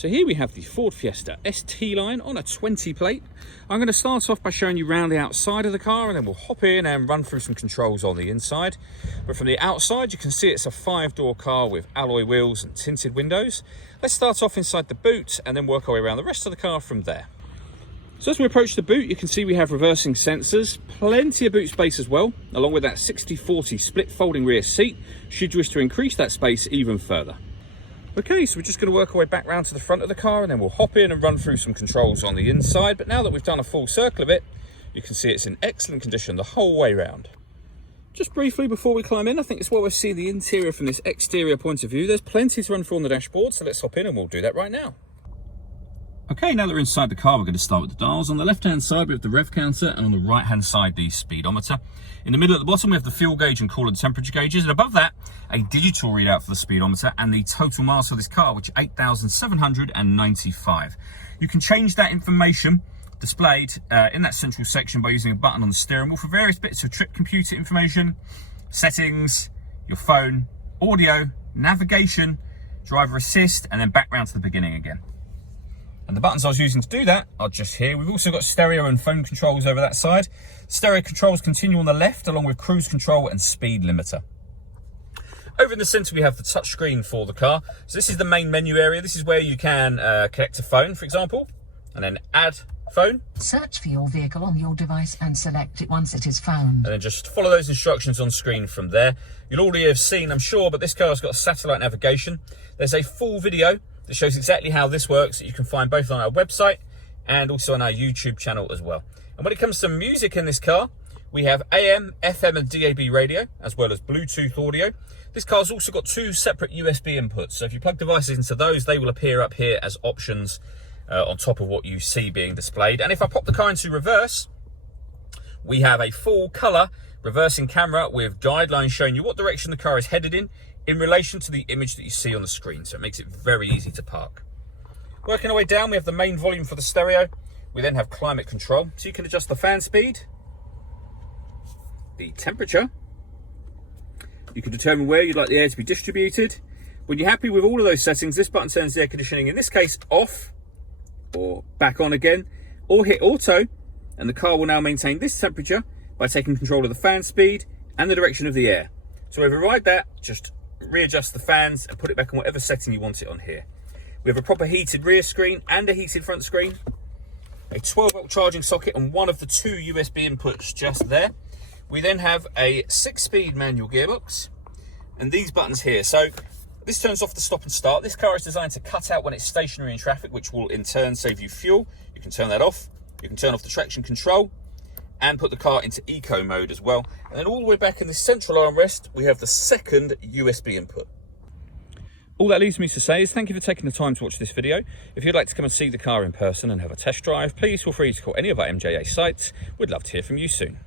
So here we have the Ford Fiesta ST line on a 20 plate. I'm going to start off by showing you around the outside of the car, and then we'll hop in and run through some controls on the inside. But from the outside, you can see it's a 5-door car with alloy wheels and tinted windows. Let's start off inside the boot and then work our way around the rest of the car from there. So as we approach the boot, you can see we have reversing sensors, plenty of boot space as well, along with that 60/40 split folding rear seat, should you wish to increase that space even further. Okay, so we're just going to work our way back round to the front of the car, and then we'll hop in and run through some controls on the inside. But now that we've done a full circle of it, you can see it's in excellent condition the whole way round. Just briefly before we climb in, I think it's well worth seeing the interior from this exterior point of view. There's plenty to run through on the dashboard, so let's hop in and we'll do that right now. Okay, now that we're inside the car, we're going to start with the dials. On the left-hand side, we have the rev counter, and on the right-hand side, the speedometer. In the middle at the bottom, we have the fuel gauge and coolant temperature gauges, and above that, a digital readout for the speedometer and the total miles for this car, which are 8,795. You can change that information displayed in that central section by using a button on the steering wheel for various bits of trip computer information, settings, your phone, audio, navigation, driver assist, and then back round to the beginning again. And the buttons I was using to do that are just here. We've also got stereo and phone controls over that side. Stereo controls continue on the left, along with cruise control and speed limiter. Over in the center, we have the touchscreen for the car. So this is the main menu area. This is where you can connect a phone, for example, and then add phone. Search for your vehicle on your device and select it once it is found. And then just follow those instructions on screen from there. You'll already have seen, I'm sure, but this car's got satellite navigation. There's a full video that shows exactly how this works that you can find both on our website and also on our YouTube channel as well. And when it comes to music in this car, we have AM, FM and DAB radio, as well as Bluetooth audio. This car's also got 2 separate USB inputs, so if you plug devices into those, they will appear up here as options on top of what you see being displayed. And if I pop the car into reverse, we have a full colour reversing camera with guidelines showing you what direction the car is headed in relation to the image that you see on the screen, so it makes it very easy to park. Working our way down, we have the main volume for the stereo. We then have climate control, so you can adjust the fan speed, the temperature. You can determine where you'd like the air to be distributed. When you're happy with all of those settings, this button turns the air conditioning, in this case, off or back on again, or hit auto, and the car will now maintain this temperature by taking control of the fan speed and the direction of the air. So override that, just readjust the fans and put it back on whatever setting you want it on here. We have a proper heated rear screen and a heated front screen, a 12-volt charging socket and one of the 2 USB inputs just there. We then have a 6-speed manual gearbox and these buttons here. So this turns off the stop and start. This car is designed to cut out when it's stationary in traffic, which will in turn save you fuel. You can turn that off. You can turn off the traction control and put the car into eco mode as well. And then all the way back in this central armrest, we have the 2nd USB input. All that leaves me to say is thank you for taking the time to watch this video. If you'd like to come and see the car in person and have a test drive, please feel free to call any of our MJA sites. We'd love to hear from you soon.